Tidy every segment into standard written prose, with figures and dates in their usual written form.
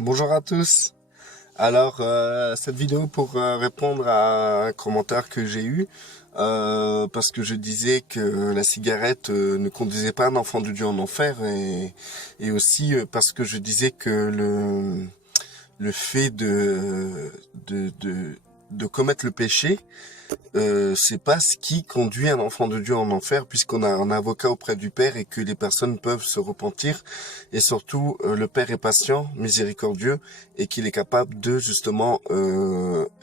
Bonjour à tous. Alors, cette vidéo pour répondre à un commentaire que j'ai eu, parce que je disais que la cigarette ne conduisait pas un enfant de Dieu en enfer, et aussi parce que je disais que le fait de commettre le péché, c'est pas ce qui conduit un enfant de Dieu en enfer, puisqu'on a un avocat auprès du Père et que les personnes peuvent se repentir. Et surtout, le Père est patient, miséricordieux, et qu'il est capable de justement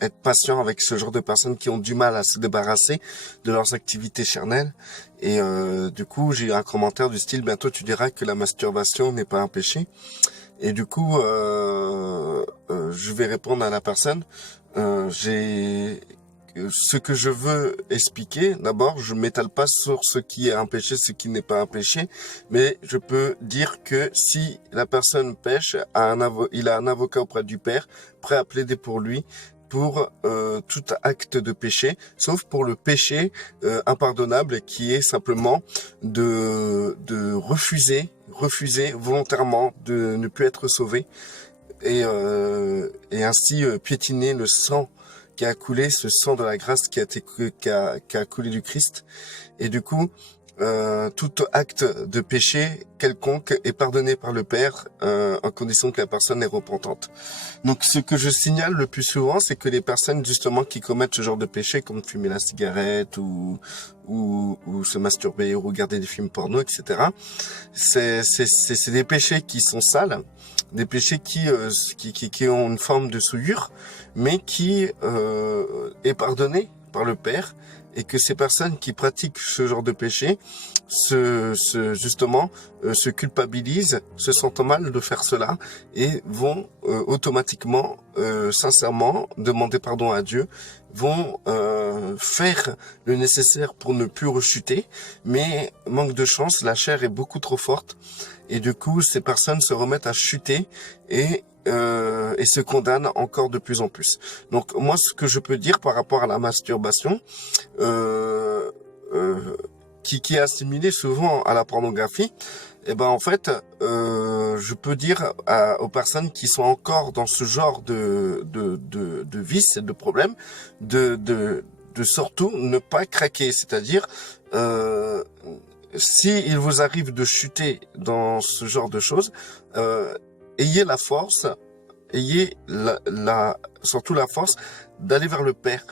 être patient avec ce genre de personnes qui ont du mal à se débarrasser de leurs activités charnelles. Et du coup, j'ai eu un commentaire du style: bientôt tu diras que la masturbation n'est pas un péché. Et du coup, je vais répondre à la personne. Ce que je veux expliquer, d'abord, je m'étale pas sur ce qui est un péché, ce qui n'est pas un péché, mais je peux dire que si la personne pêche, il a un avocat auprès du Père, prêt à plaider pour lui, pour tout acte de péché, sauf pour le péché impardonnable, qui est simplement de refuser volontairement de ne plus être sauvé, et ainsi piétiner le sang qui a coulé, ce sang de la grâce qui a coulé du Christ. Et du coup, tout acte de péché quelconque est pardonné par le Père, en condition que la personne est repentante. Donc, ce que je signale le plus souvent, c'est que les personnes justement qui commettent ce genre de péché, comme fumer la cigarette ou se masturber ou regarder des films porno, etc., c'est des péchés qui sont sales, des péchés qui ont une forme de souillure, mais qui est pardonné par le Père, et que ces personnes qui pratiquent ce genre de péché justement se culpabilisent, se sentent mal de faire cela, et vont automatiquement, sincèrement demander pardon à Dieu, vont faire le nécessaire pour ne plus rechuter, mais manque de chance, la chair est beaucoup trop forte, et du coup ces personnes se remettent à chuter et se condamnent encore de plus en plus. Donc moi, ce que je peux dire par rapport à la masturbation, euh, euh, qui est assimilée souvent à la pornographie, et ben en fait, je peux dire aux personnes qui sont encore dans ce genre de vices et de problèmes, de surtout ne pas craquer, c'est-à-dire si il vous arrive de chuter dans ce genre de choses, ayez la force, surtout la force d'aller vers le Père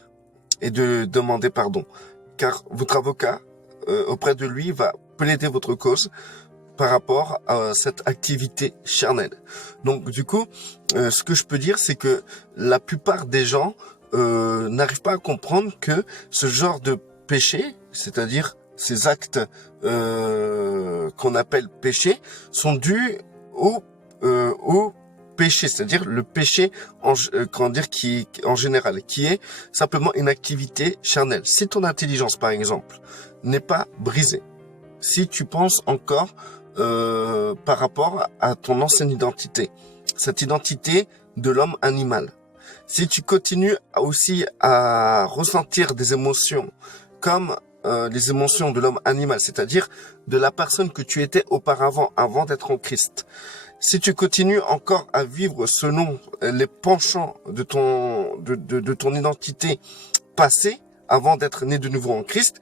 et de demander pardon, car votre avocat auprès de lui va plaider votre cause par rapport à cette activité charnelle. Donc du coup, ce que je peux dire, c'est que la plupart des gens n'arrivent pas à comprendre que ce genre de péché, c'est-à-dire ces actes qu'on appelle péché, sont dus au péché, c'est-à-dire le péché en général, qui est simplement une activité charnelle. Si ton intelligence, par exemple, n'est pas brisée, si tu penses encore par rapport à ton ancienne identité, cette identité de l'homme animal, si tu continues aussi à ressentir des émotions comme les émotions de l'homme animal, c'est-à-dire de la personne que tu étais auparavant, avant d'être en Christ, si tu continues encore à vivre selon les penchants de ton identité passée, avant d'être né de nouveau en Christ,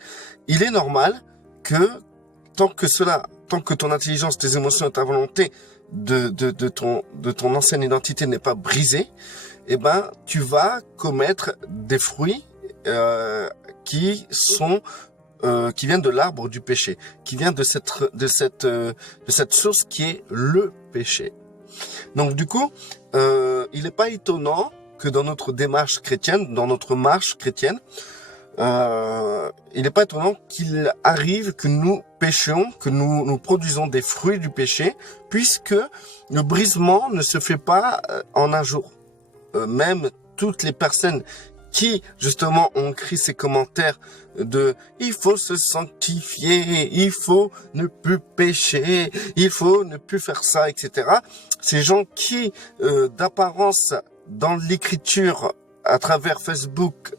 il est normal que tant que ton intelligence, tes émotions et ta volonté de ton ancienne identité n'est pas brisée, eh ben, tu vas commettre des fruits qui viennent de l'arbre du péché, qui vient de cette source qui est le péché. Donc du coup, il n'est pas étonnant que dans notre démarche chrétienne, dans notre marche chrétienne, il n'est pas étonnant qu'il arrive que nous péchions, que nous produisons des fruits du péché, puisque le brisement ne se fait pas en un jour. Même toutes les personnes qui justement ont écrit ces commentaires de il faut se sanctifier, il faut ne plus pécher, il faut ne plus faire ça, etc. Ces gens qui d'apparence dans l'écriture à travers Facebook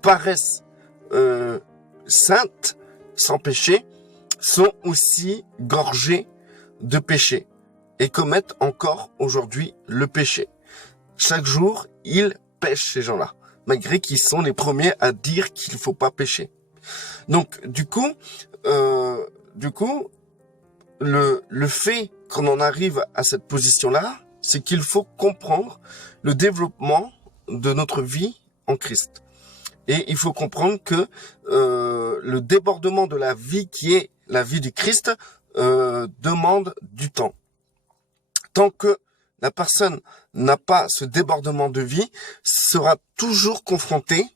paraissent saintes, sans péché, sont aussi gorgés de péché. et commettent encore aujourd'hui le péché. Chaque jour, ils pêchent, ces gens-là, malgré qu'ils sont les premiers à dire qu'il ne faut pas pécher. Donc, du coup, le fait qu'on en arrive à cette position-là, c'est qu'il faut comprendre le développement de notre vie en Christ. Et il faut comprendre que le débordement de la vie qui est la vie du Christ demande du temps. Tant que la personne n'a pas ce débordement de vie, sera toujours confrontée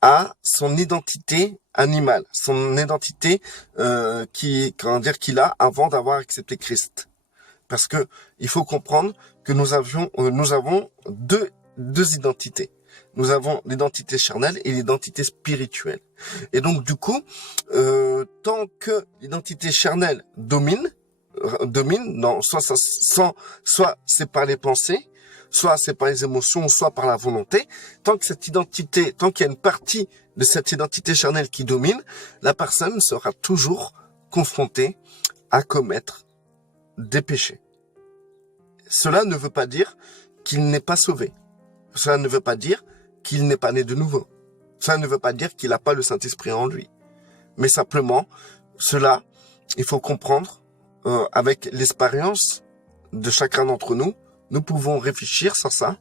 à son identité animale, son identité qu'il a avant d'avoir accepté Christ. Parce que il faut comprendre que nous avons deux identités. Nous avons l'identité charnelle et l'identité spirituelle. Et donc du coup, tant que l'identité charnelle domine, soit c'est par les pensées, soit c'est par les émotions, soit par la volonté. Tant qu'il y a une partie de cette identité charnelle qui domine, la personne sera toujours confrontée à commettre des péchés. Cela ne veut pas dire qu'il n'est pas sauvé. Cela ne veut pas dire qu'il n'est pas né de nouveau. Cela ne veut pas dire qu'il n'a pas le Saint-Esprit en lui. Mais simplement, cela, il faut comprendre, avec l'expérience de chacun d'entre nous, nous pouvons réfléchir sur ça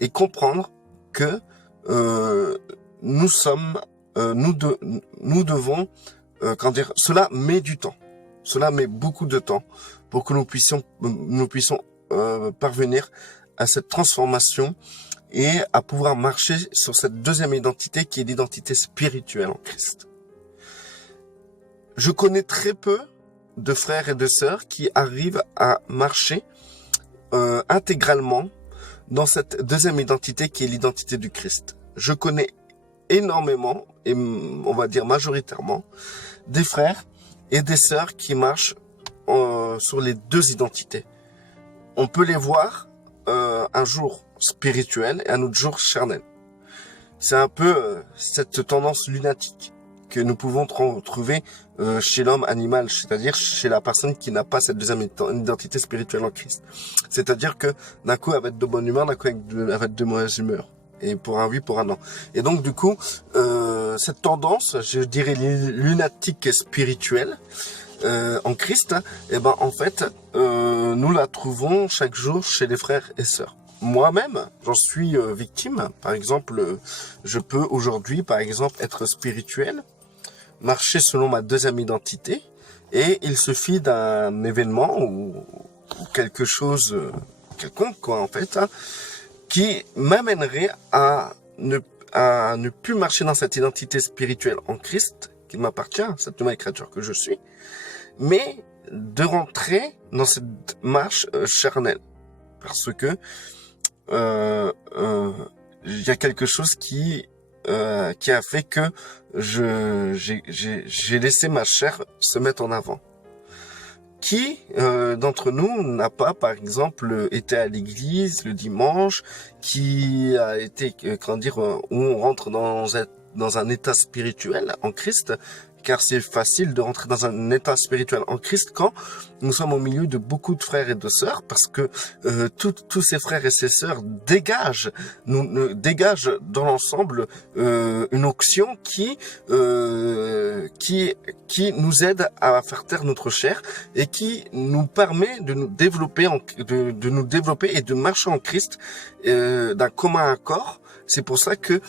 et comprendre que nous devons, cela met du temps. Cela met beaucoup de temps pour que nous puissions parvenir à cette transformation et à pouvoir marcher sur cette deuxième identité qui est l'identité spirituelle en Christ. Je connais très peu de frères et de sœurs qui arrivent à marcher intégralement dans cette deuxième identité qui est l'identité du Christ. Je connais énormément, et on va dire majoritairement, des frères et des sœurs qui marchent sur les deux identités. On peut les voir un jour spirituel et un autre jour charnel. C'est un peu cette tendance lunatique que nous pouvons trouver chez l'homme animal, c'est-à-dire chez la personne qui n'a pas cette deuxième identité spirituelle en Christ. C'est-à-dire que d'un coup, elle va être de bonne humeur, d'un coup, elle va être de mauvaise humeur. Et pour un oui, pour un non. Et donc, du coup, cette tendance, je dirais lunatique spirituelle, en Christ, eh ben, en fait, nous la trouvons chaque jour chez les frères et sœurs. Moi-même, j'en suis victime. Par exemple, je peux aujourd'hui, par exemple, être spirituel, marcher selon ma deuxième identité, et il suffit d'un événement ou quelque chose quelconque, quoi, en fait, hein, qui m'amènerait à ne plus marcher dans cette identité spirituelle en Christ, qui m'appartient, cette nouvelle créature que je suis, mais de rentrer dans cette marche charnelle. Parce que il y a quelque chose qui a fait que j'ai laissé ma chair se mettre en avant. Qui d'entre nous n'a pas, par exemple, été à l'église le dimanche, qui a été, où on rentre dans un état spirituel en Christ, car c'est facile de rentrer dans un état spirituel en Christ quand nous sommes au milieu de beaucoup de frères et de sœurs, parce que tous ces frères et ces sœurs dégagent dans l'ensemble une onction qui nous aide à faire taire notre chair et qui nous permet de nous développer et de marcher en Christ d'un commun accord. C'est pour ça que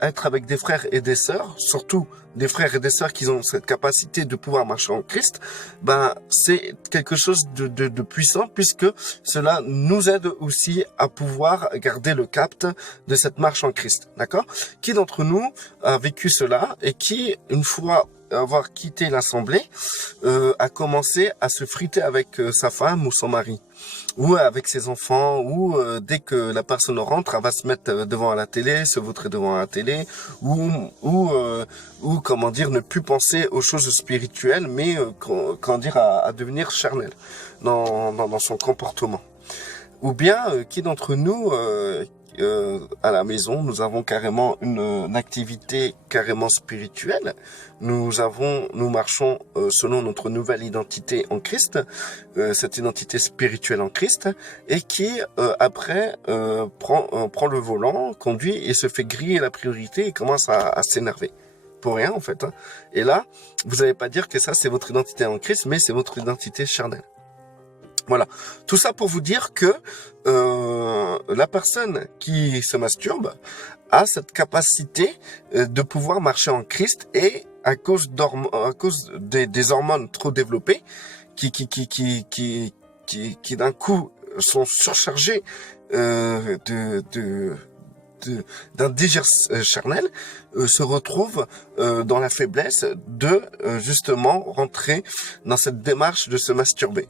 être avec des frères et des sœurs, surtout des frères et des sœurs qui ont cette capacité de pouvoir marcher en Christ, ben c'est quelque chose de puissant, puisque cela nous aide aussi à pouvoir garder le cap de cette marche en Christ. D'accord? Qui d'entre nous a vécu cela et qui, une fois avoir quitté l'assemblée, a commencé à se friter avec sa femme ou son mari, ou avec ses enfants, ou dès que la personne rentre, elle va se mettre devant la télé, se vautrer devant la télé, ou comment dire, ne plus penser aux choses spirituelles, mais à devenir charnel dans son comportement. Ou bien, qui d'entre nous, à la maison, nous avons carrément une activité carrément spirituelle. Nous marchons selon notre nouvelle identité en Christ, cette identité spirituelle en Christ, et qui après prend le volant, conduit et se fait griller la priorité et commence à s'énerver. Pour rien en fait. Hein. Et là, vous n'allez pas dire que ça c'est votre identité en Christ, mais c'est votre identité charnelle. Voilà, tout ça pour vous dire que la personne qui se masturbe a cette capacité de pouvoir marcher en Christ et à cause des hormones trop développées qui d'un coup sont surchargées d'un désir charnel, se retrouve dans la faiblesse de justement rentrer dans cette démarche de se masturber.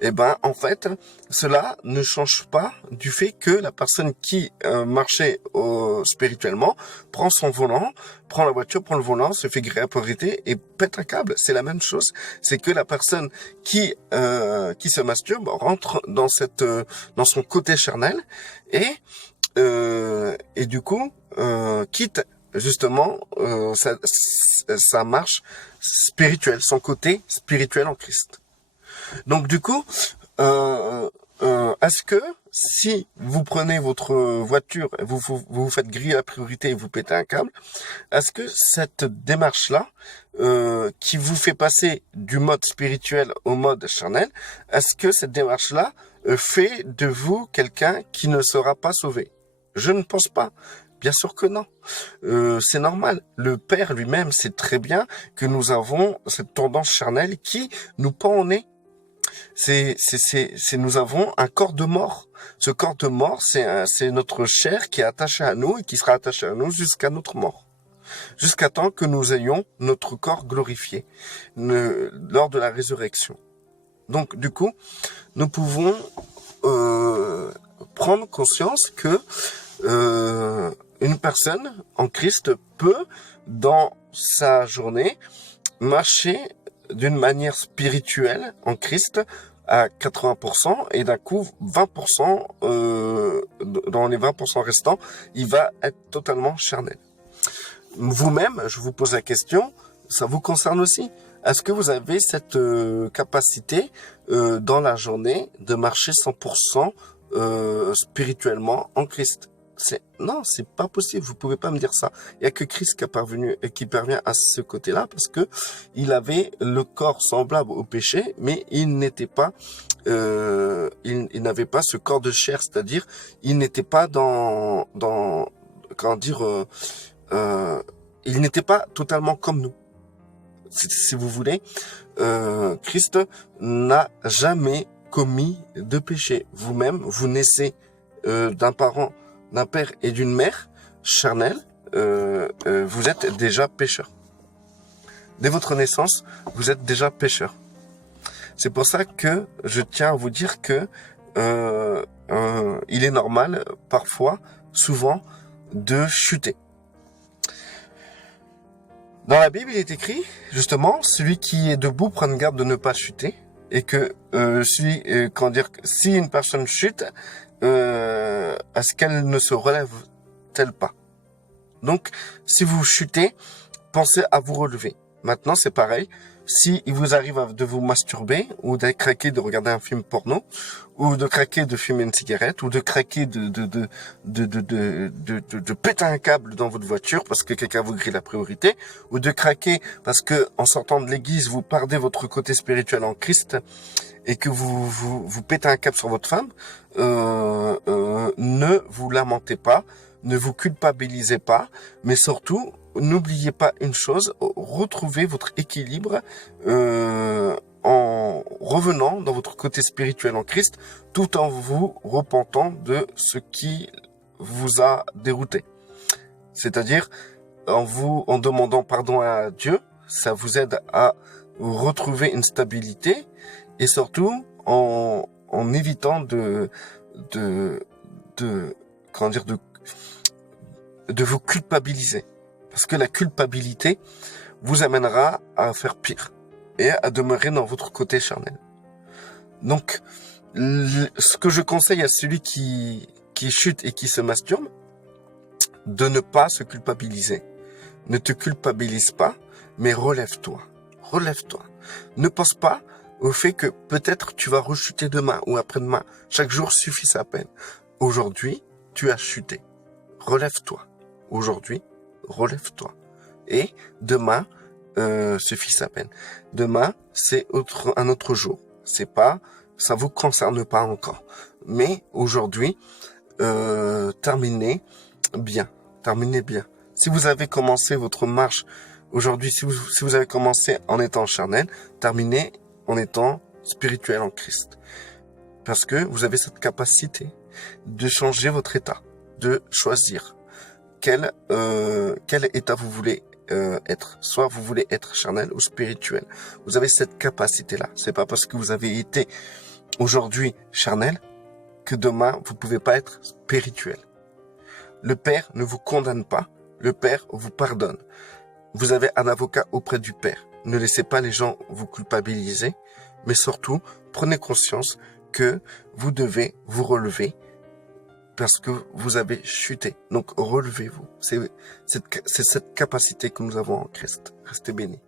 Eh ben, en fait, cela ne change pas du fait que la personne qui marchait spirituellement prend son volant, prend la voiture, prend le volant, se fait griller la priorité et pète un câble. C'est la même chose. C'est que la personne qui se masturbe rentre dans dans son côté charnel et du coup quitte justement sa marche spirituelle, son côté spirituel en Christ. Donc du coup, est-ce que si vous prenez votre voiture, vous faites griller la priorité et vous pétez un câble, est-ce que cette démarche-là, qui vous fait passer du mode spirituel au mode charnel, est-ce que cette démarche-là fait de vous quelqu'un qui ne sera pas sauvé? Je ne pense pas. Bien sûr que non. C'est normal. Le Père lui-même sait très bien que nous avons cette tendance charnelle qui nous pend au nez. Nous avons un corps de mort. Ce corps de mort, c'est notre chair qui est attachée à nous et qui sera attachée à nous jusqu'à notre mort. Jusqu'à temps que nous ayons notre corps glorifié lors de la résurrection. Donc, du coup, nous pouvons prendre conscience que une personne en Christ peut, dans sa journée, marcher d'une manière spirituelle en Christ à 80% et d'un coup 20% dans les 20% restants, il va être totalement charnel. Vous-même, je vous pose la question, ça vous concerne aussi? Est-ce que vous avez cette capacité dans la journée de marcher 100% spirituellement en Christ? Non, c'est pas possible. Vous pouvez pas me dire ça. Il y a que Christ qui parvient à ce côté-là parce que il avait le corps semblable au péché, mais il n'était pas, il n'avait pas ce corps de chair, c'est-à-dire il n'était pas comment dire, il n'était pas totalement comme nous. Si vous voulez, Christ n'a jamais commis de péché. Vous-même, vous naissez d'un père et d'une mère charnelle, vous êtes déjà pécheur. Dès votre naissance, vous êtes déjà pécheur. C'est pour ça que je tiens à vous dire que il est normal, parfois, souvent, de chuter. Dans la Bible, il est écrit, justement, celui qui est debout prenne garde de ne pas chuter, et que si une personne chute, est-ce qu'elle ne se relève-t-elle pas? Donc, si vous chutez, pensez à vous relever. Maintenant, c'est pareil. Si il vous arrive de vous masturber, ou de craquer de regarder un film porno, ou de craquer de fumer une cigarette, ou de craquer de péter un câble dans votre voiture parce que quelqu'un vous grille la priorité, ou de craquer parce que en sortant de l'église, vous perdez votre côté spirituel en Christ, et que vous pétez un câble sur votre femme, ne vous lamentez pas, ne vous culpabilisez pas, mais surtout, n'oubliez pas une chose, retrouvez votre équilibre en revenant dans votre côté spirituel en Christ, tout en vous repentant de ce qui vous a dérouté. C'est-à-dire, en demandant pardon à Dieu, ça vous aide à retrouver une stabilité, et surtout en évitant de vous culpabiliser. Parce que la culpabilité vous amènera à faire pire et à demeurer dans votre côté charnel. Donc, Ce que je conseille à celui qui chute et qui se masturbe, de ne pas se culpabiliser. Ne te culpabilise pas, mais relève-toi. Relève-toi. Ne pense pas au fait que peut-être tu vas rechuter demain ou après-demain. Chaque jour suffit sa peine. Aujourd'hui, tu as chuté. Relève-toi. Aujourd'hui, relève-toi. Et demain, suffit sa peine. Demain, c'est un autre jour. C'est pas, ça vous concerne pas encore. Mais aujourd'hui, terminez bien. Terminez bien. Si vous avez commencé votre marche aujourd'hui, si vous avez commencé en étant charnel, terminez en étant spirituel en Christ. Parce que vous avez cette capacité de changer votre état, de choisir quel état vous voulez être. Soit vous voulez être charnel ou spirituel. Vous avez cette capacité-là. C'est pas parce que vous avez été aujourd'hui charnel que demain vous pouvez pas être spirituel. Le Père ne vous condamne pas. Le Père vous pardonne. Vous avez un avocat auprès du Père. Ne laissez pas les gens vous culpabiliser, mais surtout, prenez conscience que vous devez vous relever parce que vous avez chuté. Donc, relevez-vous. C'est cette capacité que nous avons en Christ. Restez bénis.